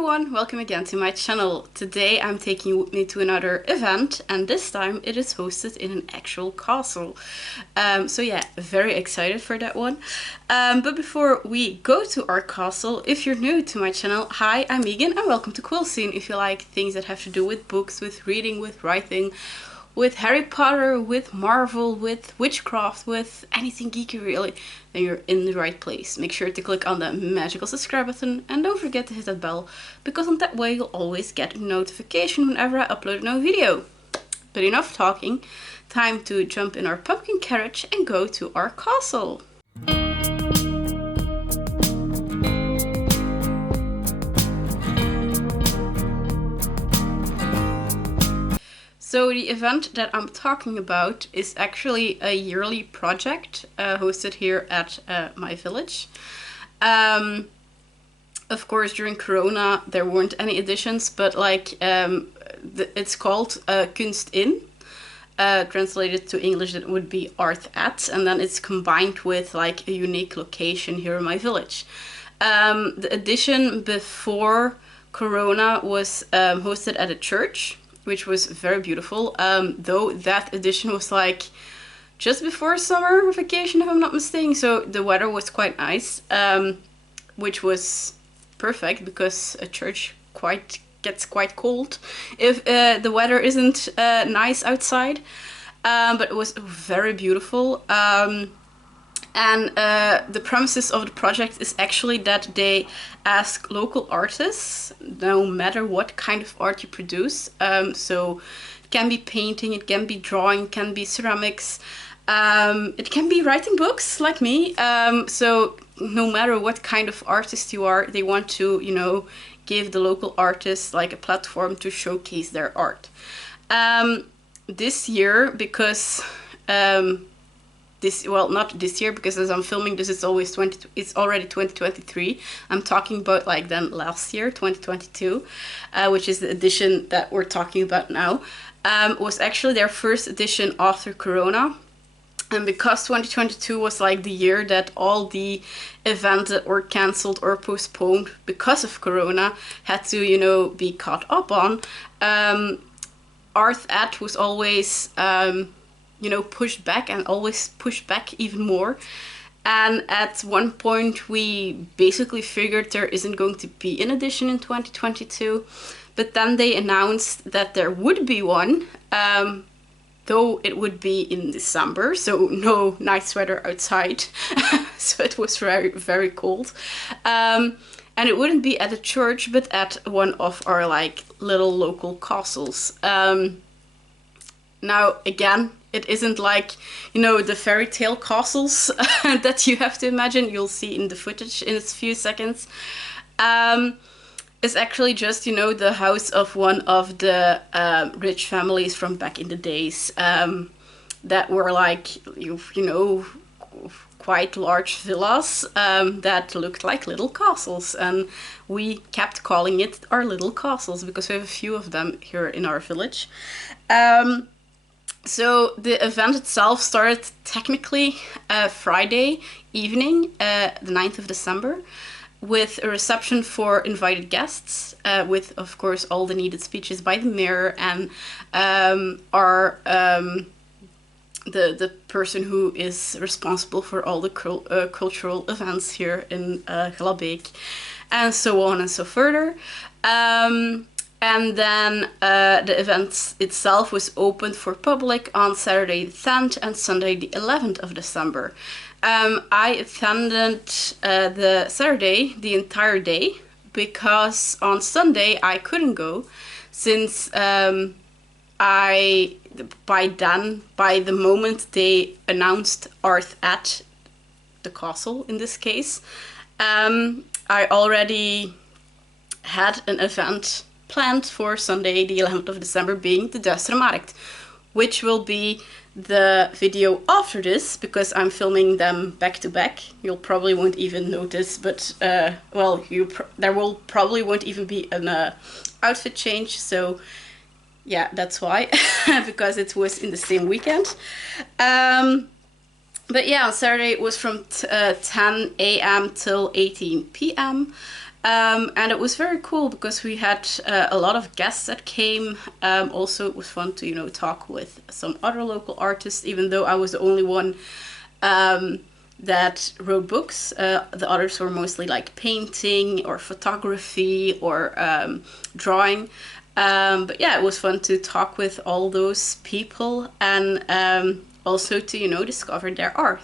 everyone, welcome again to my channel. Today I'm taking you with me to another event, and this time it is hosted in an actual castle. So yeah, very excited for that one. But before we go to our castle, if you're new to my channel, hi, I'm Megan and welcome to Quillscene. If you like things that have to do with books, with reading, with writing, with Harry Potter, with Marvel, with witchcraft, with anything geeky really, then you're in the right place. Make sure to click on the magical subscribe button and don't forget to hit that bell, because on that way you'll always get a notification whenever I upload a new video. But enough talking, time to jump in our pumpkin carriage and go to our castle. So the event that I'm talking about is actually a yearly project hosted here at my village. Of course, during Corona there weren't any editions, but like it's called Kunst. Translated to English it would be art at, and then it's combined with like a unique location here in my village. The edition before Corona was hosted at a church, which was very beautiful, though that edition was like just before summer vacation if I'm not mistaken, so the weather was quite nice, which was perfect because a church gets quite cold if the weather isn't nice outside, but it was very beautiful. And the premises of the project is actually that they ask local artists, no matter what kind of art you produce, so it can be painting, it can be drawing, it can be ceramics, it can be writing books like me, so no matter what kind of artist you are, they want to, you know, give the local artists like a platform to showcase their art. This year, because not this year, because as I'm filming this it's already 2023. I'm talking about like then last year, 2022, which is the edition that we're talking about now, was actually their first edition after Corona. And because 2022 was like the year that all the events that were cancelled or postponed because of Corona had to, you know, be caught up on, Art At was always you know, pushed back and always pushed back even more. And at one point we basically figured there isn't going to be an edition in 2022, but then they announced that there would be one, though it would be in December, so no nice weather outside. So it was very, very cold. And it wouldn't be at a church, but at one of our like little local castles. Now again, it isn't like, you know, the fairy tale castles that you have to imagine. You'll see in the footage in a few seconds. It's actually just, you know, the house of one of the rich families from back in the days that were like, you know, quite large villas that looked like little castles. And we kept calling it our little castles because we have a few of them here in our village. So the event itself started technically Friday evening, the 9th of December, with a reception for invited guests, with of course all the needed speeches by the mayor and the person who is responsible for all the cultural events here in Glabbeek, and so on and so further. And then the event itself was opened for public on Saturday the 10th and Sunday the 11th of December. I attended the Saturday the entire day because on Sunday I couldn't go, since by the moment they announced Art At the castle in this case, I already had an event planned for Sunday the 11th of December, being the Duistermarkt, which will be the video after this because I'm filming them back to back. You'll probably won't even notice, but well, there will probably won't even be an outfit change, so yeah, that's why. Because it was in the same weekend. But yeah, on Saturday it was from 10 a.m. till 18 p.m. And it was very cool because we had a lot of guests that came. Also, it was fun to, talk with some other local artists, even though I was the only one that wrote books. The others were mostly like painting or photography or drawing. But yeah, it was fun to talk with all those people and also to, discover their art.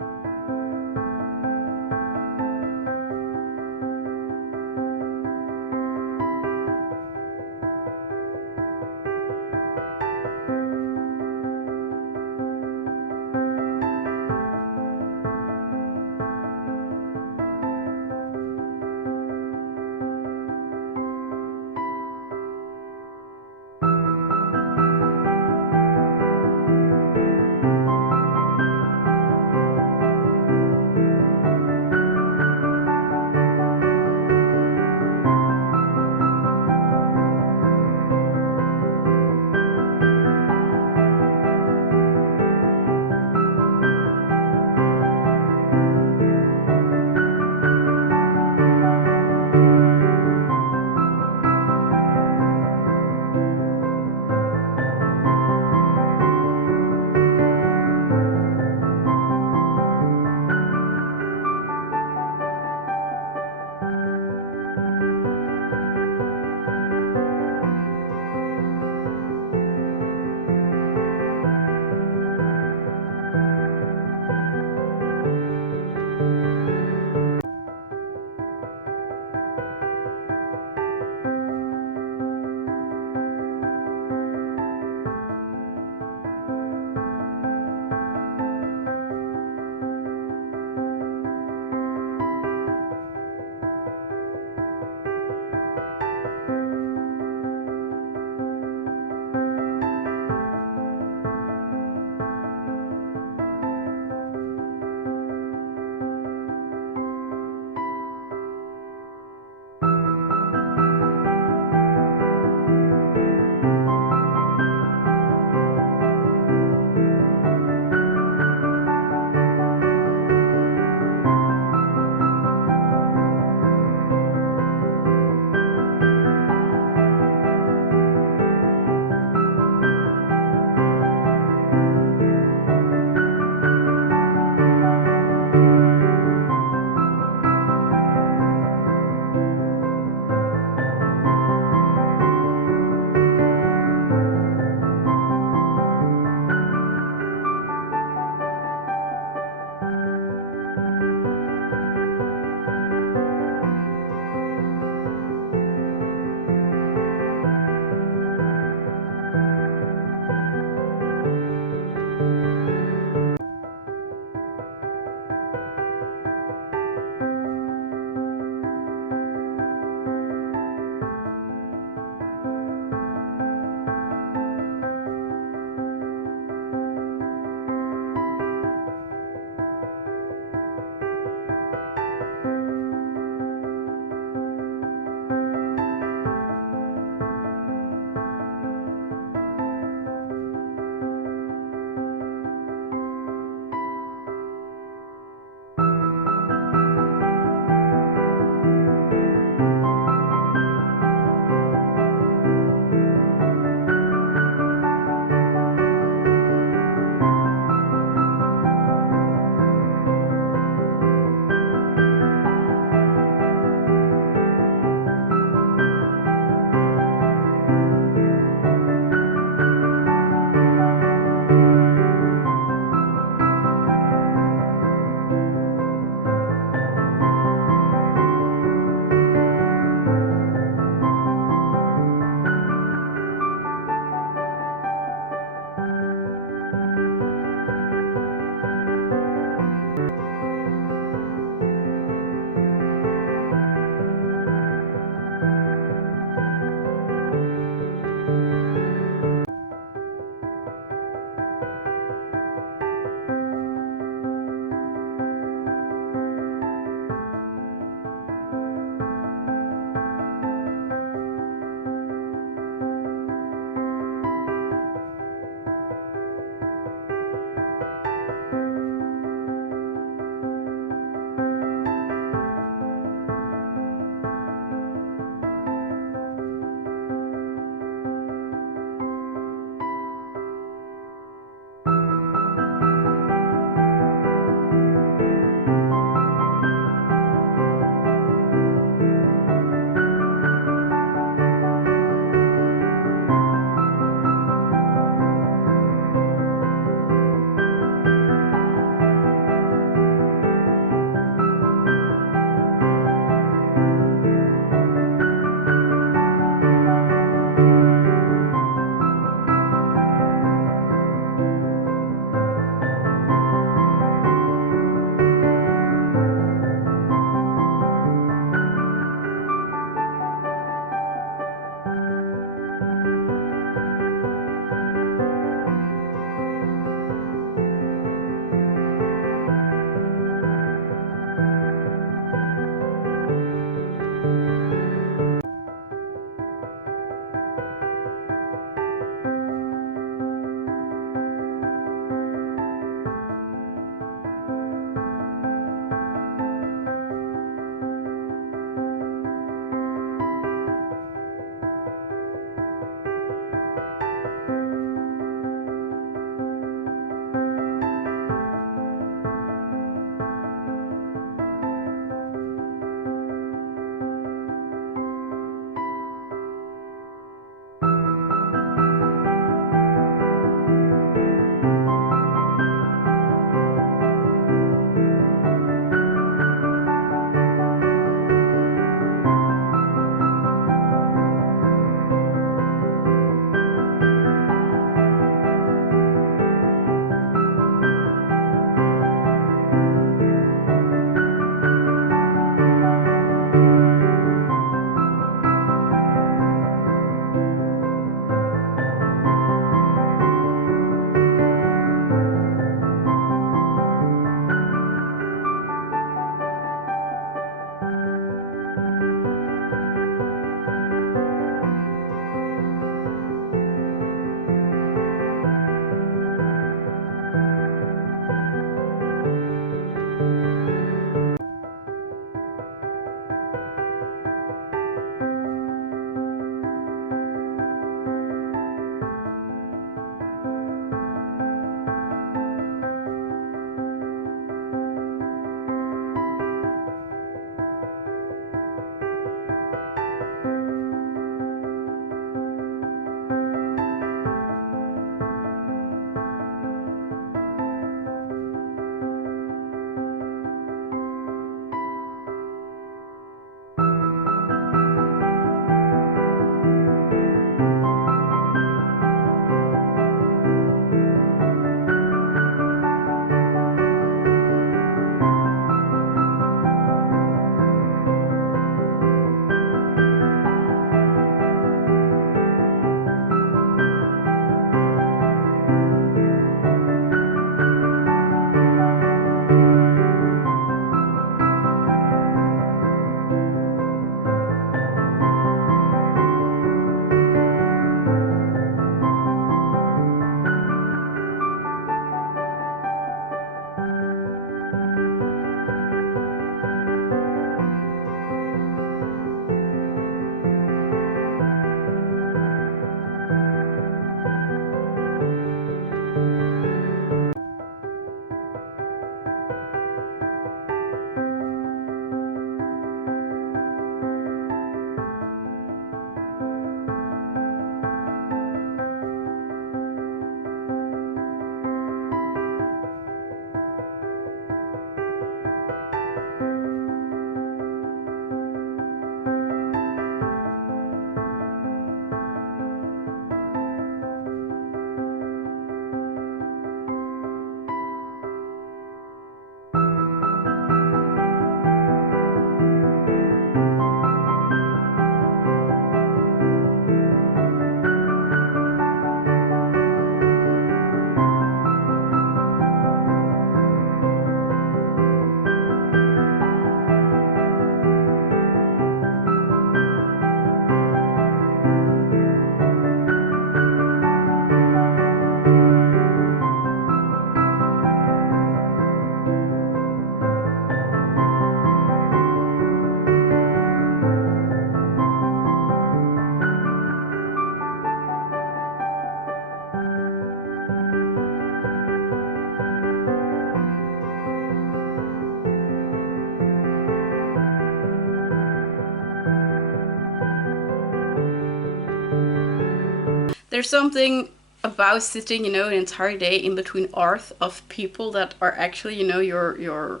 there's something about sitting, you know, an entire day in between art of people that are actually, you know, your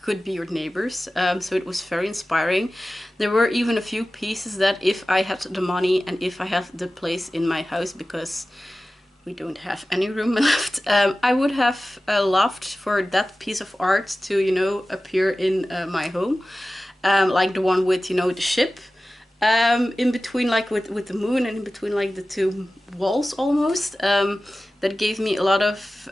could be your neighbors. So it was very inspiring. There were even a few pieces that if I had the money and if I had the place in my house, because we don't have any room left, I would have loved for that piece of art to, you know, appear in my home. Like the one with, you know, the ship in between, like with the moon, and in between like the two walls almost. That gave me a lot of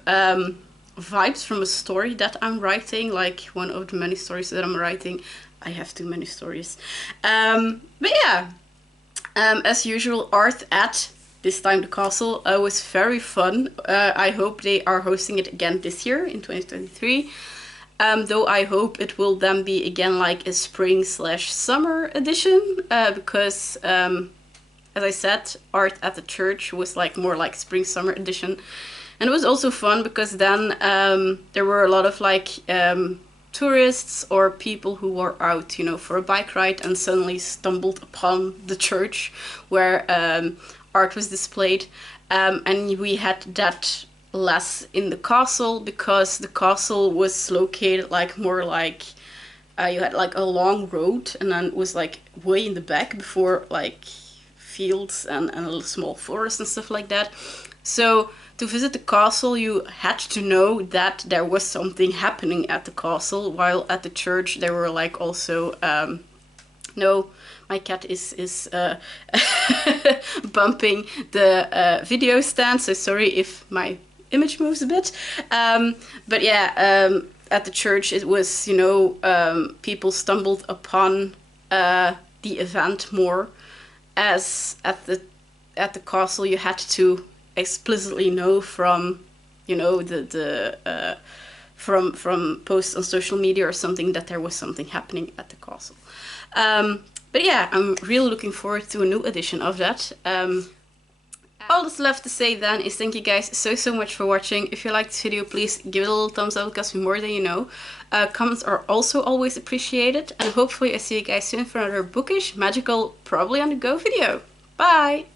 vibes from a story that I'm writing, like one of the many stories that I'm writing. I have too many stories. But yeah, as usual, art at this time the castle was very fun. I hope they are hosting it again this year in 2023. Though I hope it will then be again like a spring/summer edition, because as I said, art at the church was like more like spring/summer edition. And it was also fun because then there were a lot of like tourists or people who were out, you know, for a bike ride and suddenly stumbled upon the church where art was displayed. And we had that less in the castle because the castle was located like more like you had like a long road and then it was like way in the back before like fields and a little small forest and stuff like that. So to visit the castle, you had to know that there was something happening at the castle, while at the church there were like also no, my cat is bumping the video stand, so sorry if my image moves a bit. But yeah, at the church it was, you know, people stumbled upon the event more, as at the castle you had to explicitly know from, you know, the from posts on social media or something that there was something happening at the castle. But yeah, I'm really looking forward to a new edition of that. All that's left to say then is thank you guys so much for watching. If you liked this video, please give it a little thumbs up, because more than you know. Comments are also always appreciated, and hopefully I see you guys soon for another bookish, magical, probably on the go video. Bye!